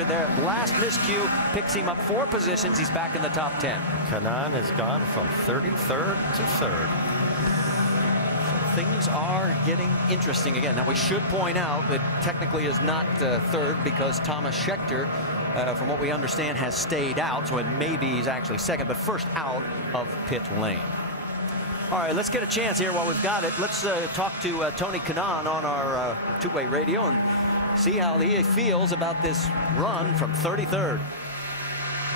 Schechter there at last miscue picks him up 4 positions. He's back in the top 10. Kanaan has gone from 33rd to 3rd. Things are getting interesting again. Now, we should point out that technically is not 3rd because Thomas Schechter, from what we understand, has stayed out. So it maybe he's actually 2nd, but first out of pit lane. All right, let's get a chance here while we've got it. Let's talk to Tony Kanaan on our two-way radio and see how he feels about this run from 33rd.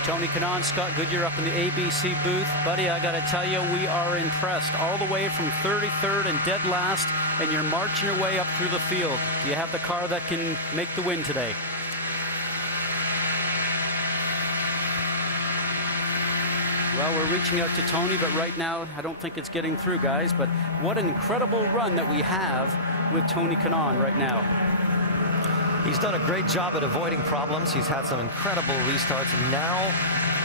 Tony Kanaan, Scott Goodyear up in the ABC booth. Buddy, I got to tell you, we are impressed. All the way from 33rd and dead last, and you're marching your way up through the field. Do you have the car that can make the win today? Well, we're reaching out to Tony, but right now, I don't think it's getting through, guys. But what an incredible run that we have with Tony Kanaan right now. He's done a great job at avoiding problems. He's had some incredible restarts, and now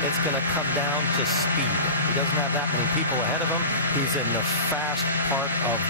it's going to come down to speed. He doesn't have that many people ahead of him. He's in the fast part of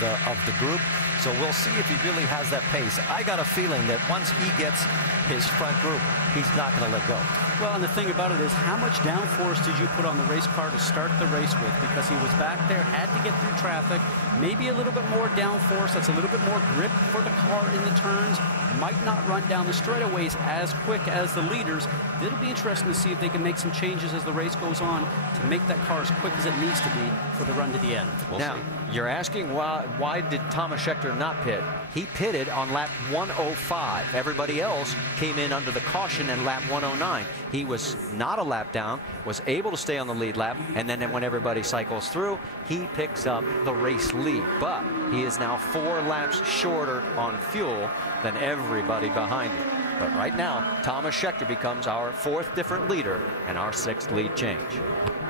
the group, so we'll see if he really has that pace. I got a feeling that once he gets his front group, he's not going to let go. Well, and the thing about it is, how much downforce did you put on the race car to start the race with? Because he was back there, had to get through traffic, maybe a little bit more downforce. That's a little bit more grip for the car in the turns. Might not run down the straightaways as quick as the leaders. It'll be interesting to see if they can make some changes as the race goes on to make that car as quick as it needs to be for the run to the end. Now, you're asking why did Thomas Schechter not pit? He pitted on lap 105. Everybody else came in under the caution in lap 109. He was not a lap down, was able to stay on the lead lap, and then when everybody cycles through, he picks up the race lead. But he is now 4 laps shorter on fuel than everybody behind him. But right now, Thomas Schechter becomes our 4th different leader and our 6th lead change.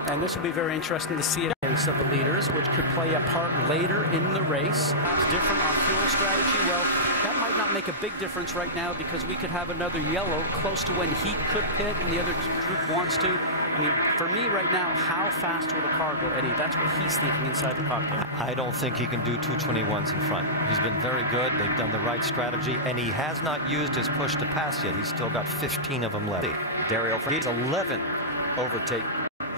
And this will be very interesting to see a pace of the leaders, which could play a part later in the race. Perhaps different on fuel strategy. Well, that might not make a big difference right now because we could have another yellow close to when he could pit and the other group wants to. I mean, for me right now, how fast will the car go, Eddie? That's what he's thinking inside the cockpit. I don't think he can do 221s in front. He's been very good. They've done the right strategy, and he has not used his push to pass yet. He's still got 15 of them left. Dario, he's 11 overtake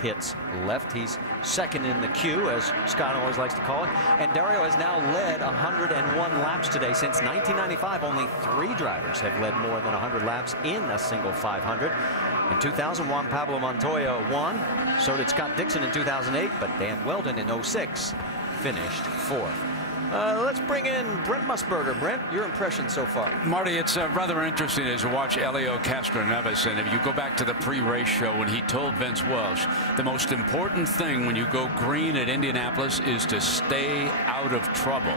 hits left. He's 2nd in the queue, as Scott always likes to call it. And Dario has now led 101 laps today. Since 1995, only 3 drivers have led more than 100 laps in a single 500. In 2000, Juan Pablo Montoya won. So did Scott Dixon in 2008, but Dan Weldon in 06 finished 4th. Let's bring in Brent Musburger. Brent, your impression so far? Marty, it's rather interesting as you watch Helio Castroneves, and if you go back to the pre-race show when he told Vince Welch, the most important thing when you go green at Indianapolis is to stay out of trouble.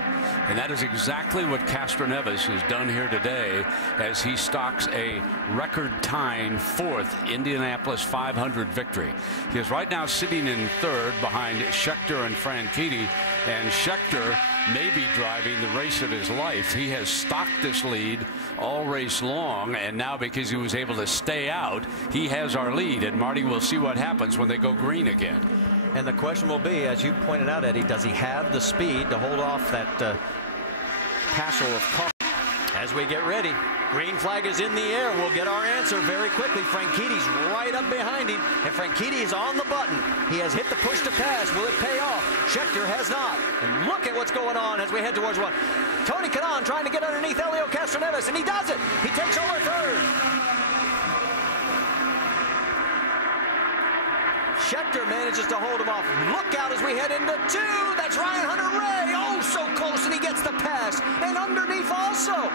And that is exactly what Castroneves has done here today as he stocks a record-tying 4th Indianapolis 500 victory. He is right now sitting in 3rd behind Schechter and Franchitti, and Schechter may be driving the race of his life. He has stalked this lead all race long, and now because he was able to stay out, he has our lead. And Marty, will see what happens when they go green again. And the question will be, as you pointed out, Eddie, does he have the speed to hold off that passel of car? As we get ready, green flag is in the air. We'll get our answer very quickly. Franchitti's right up behind him, and Franchitti is on the button. He has hit the push to pass. Will it pay off? Schechter has not. And look at what's going on as we head towards 1. Tony Kanaan trying to get underneath Helio Castroneves, and he does it. He takes over 3rd. Schechter manages to hold him off. Look out as we head into 2. That's Ryan Hunter-Reay. Oh, so close, and he gets the pass. And underneath also,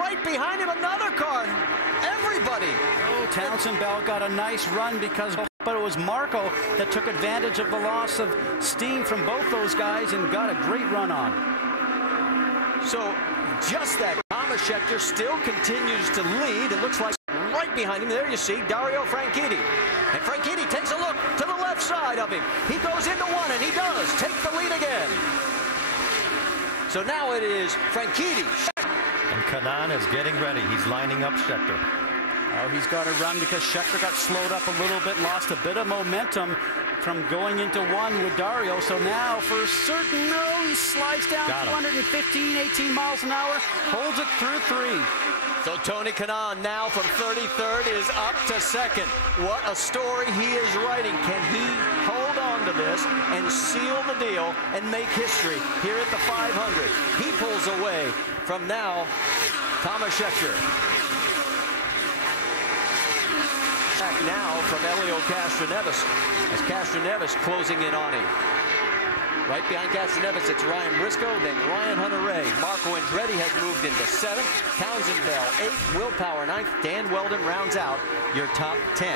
right behind him, another car. Everybody. Oh, Townsend Bell got a nice run but it was Marco that took advantage of the loss of steam from both those guys and got a great run on. So just that, Thomas Schechter still continues to lead. It looks like right behind him, there you see Dario Franchitti. And Franchitti takes a look to the left side of him. He goes into 1, and he does take the lead again. So now it is Franchitti. And Kanaan is getting ready. He's lining up Schechter. Oh, he's got to run because Schechter got slowed up a little bit, lost a bit of momentum from going into 1 with Dario. So now for certain, no, he slides down 215, 18 miles an hour, holds it through 3. So Tony Kanaan now from 33rd is up to 2nd. What a story he is writing. Can he hold on to this and seal the deal and make history here at the 500? He pulls away from now Thomas Scheckter. Back now from Elio Castroneves as Castroneves closing in on him. Right behind Castroneves, it's Ryan Briscoe, then Ryan Hunter-Reay. Marco Andretti has moved into 7th. Townsend Bell 8th. Will Power 9th. Dan Weldon rounds out your top 10.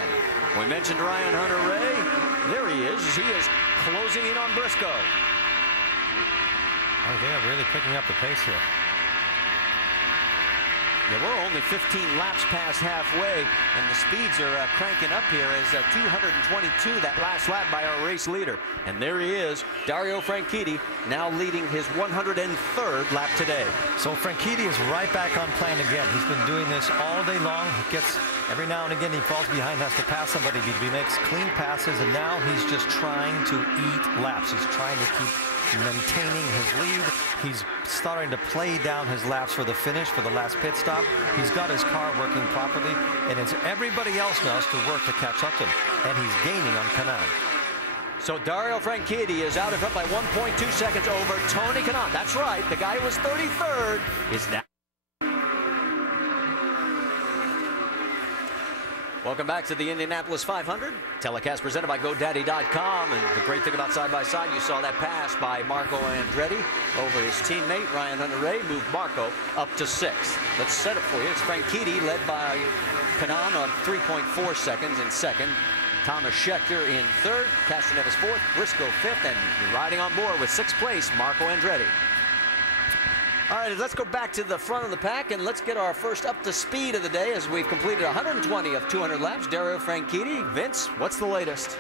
We mentioned Ryan Hunter-Reay. There he is. He is closing in on Briscoe. Oh, they are really picking up the pace here. Yeah, we're only 15 laps past halfway, and the speeds are cranking up here as 222 that last lap by our race leader. And there he is, Dario Franchitti, now leading his 103rd lap today. So Franchitti is right back on plan again. He's been doing this all day long. He gets, every now and again, he falls behind, has to pass somebody. He makes clean passes, and now he's just trying to eat laps. He's trying to keep maintaining his lead. He's starting to play down his laps for the finish, for the last pit stop. He's got his car working properly, and it's everybody else now has to work to catch up to him, and he's gaining on Kanaan. So Dario Franchitti is out in front by 1.2 seconds over Tony Kanaan. That's right, the guy who was 33rd is now. Welcome back to the Indianapolis 500. Telecast presented by GoDaddy.com. And the great thing about side-by-side, you saw that pass by Marco Andretti over his teammate, Ryan Hunter-Reay, moved Marco up to 6th. Let's set it for you. It's Franchitti led by Kanaan on 3.4 seconds in 2nd. Thomas Scheckter in 3rd. Castroneves 4th. Briscoe 5th. And riding on board with 6th place, Marco Andretti. All right, let's go back to the front of the pack and let's get our first up to speed of the day as we've completed 120 of 200 laps. Dario Franchitti. Vince, what's the latest?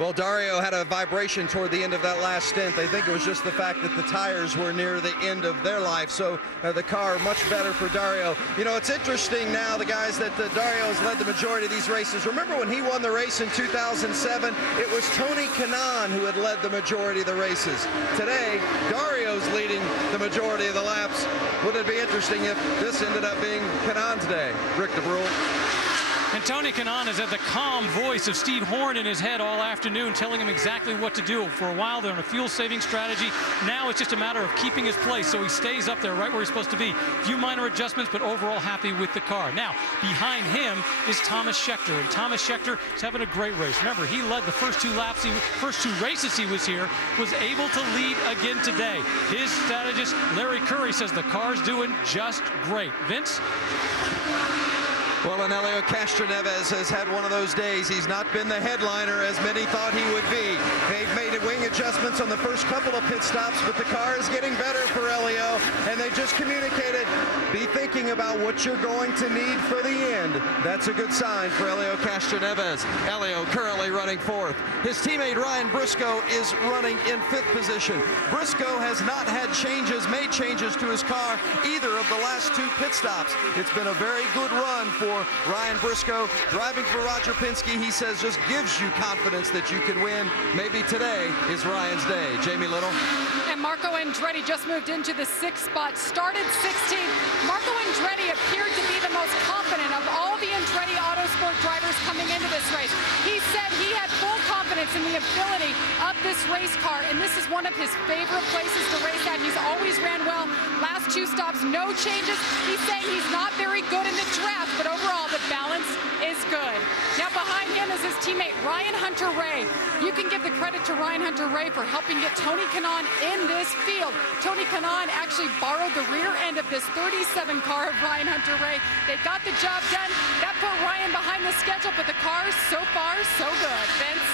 Well, Dario had a vibration toward the end of that last stint. I think it was just the fact that the tires were near the end of their life, so the car much better for Dario. You know, it's interesting now, the guys, that Dario has led the majority of these races. Remember when he won the race in 2007? It was Tony Kanaan who had led the majority of the races. Today, Dario's leading the majority of the laps. Wouldn't it be interesting if this ended up being Kanaan today? Rick DeBrule. And Tony Kanaan has had the calm voice of Steve Horn in his head all afternoon, telling him exactly what to do. For a while, they're on a fuel-saving strategy. Now it's just a matter of keeping his place so he stays up there right where he's supposed to be. A few minor adjustments, but overall happy with the car. Now, behind him is Thomas Scheckter, and Thomas Scheckter is having a great race. Remember, he led the first 2 laps, first 2 races he was here, was able to lead again today. His strategist, Larry Curry, says the car's doing just great. Vince? Well, and Elio Castroneves has had one of those days. He's not been the headliner as many thought he would be. They've made wing adjustments on the first couple of pit stops, but the car is getting better for Elio, and they just communicated, be thinking about what you're going to need for the end. That's a good sign for Elio Castroneves. Elio currently running 4th. His teammate Ryan Briscoe is running in 5th position. Briscoe has not had made changes to his car either of the last 2 pit stops. It's been a very good run for Ryan Briscoe. Driving for Roger Penske, he says, just gives you confidence that you can win. Maybe today is Ryan's day. Jamie Little. And Marco Andretti just moved into the 6th spot, started 16th. Marco Andretti appeared to be the most confident of all the Andretti Autosport drivers coming into this race. He said he had full confidence in the ability of this race car, and this is one of his favorite places to race at. He's always ran well. Last 2 stops, no changes. He's saying he's not very good in the draft, but overall the balance is good. Now behind him is his teammate Ryan Hunter-Reay. You can give the credit to Ryan Hunter-Reay for helping get Tony Kanaan in this field. Tony Kanaan actually borrowed the rear end of this 37 car of Ryan Hunter-Reay. They got the job done. That put Ryan behind the schedule, but the car so far so good. Vince?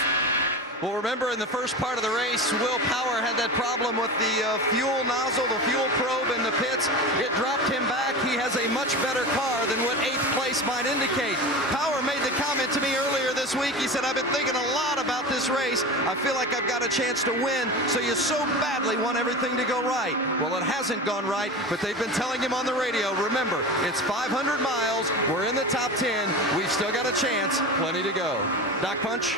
Well, remember in the first part of the race, Will Power had that problem with the fuel nozzle, the fuel probe in the pits. It dropped him back. He has a much better car than what 8th place might indicate. Power made the comment to me earlier this week. He said, I've been thinking a lot about this race. I feel like I've got a chance to win, so you so badly want everything to go right. Well, it hasn't gone right, but they've been telling him on the radio, remember, it's 500 miles. We're in the top 10. We've still got a chance. Plenty to go. Doc Punch?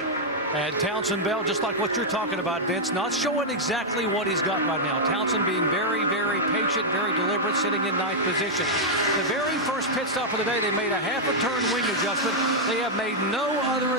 And Townsend Bell, just like what you're talking about, Vince, not showing exactly what he's got right now. Townsend being very, very patient, very deliberate, sitting in ninth position. The very first pit stop of the day, they made a half a turn wing adjustment. They have made no other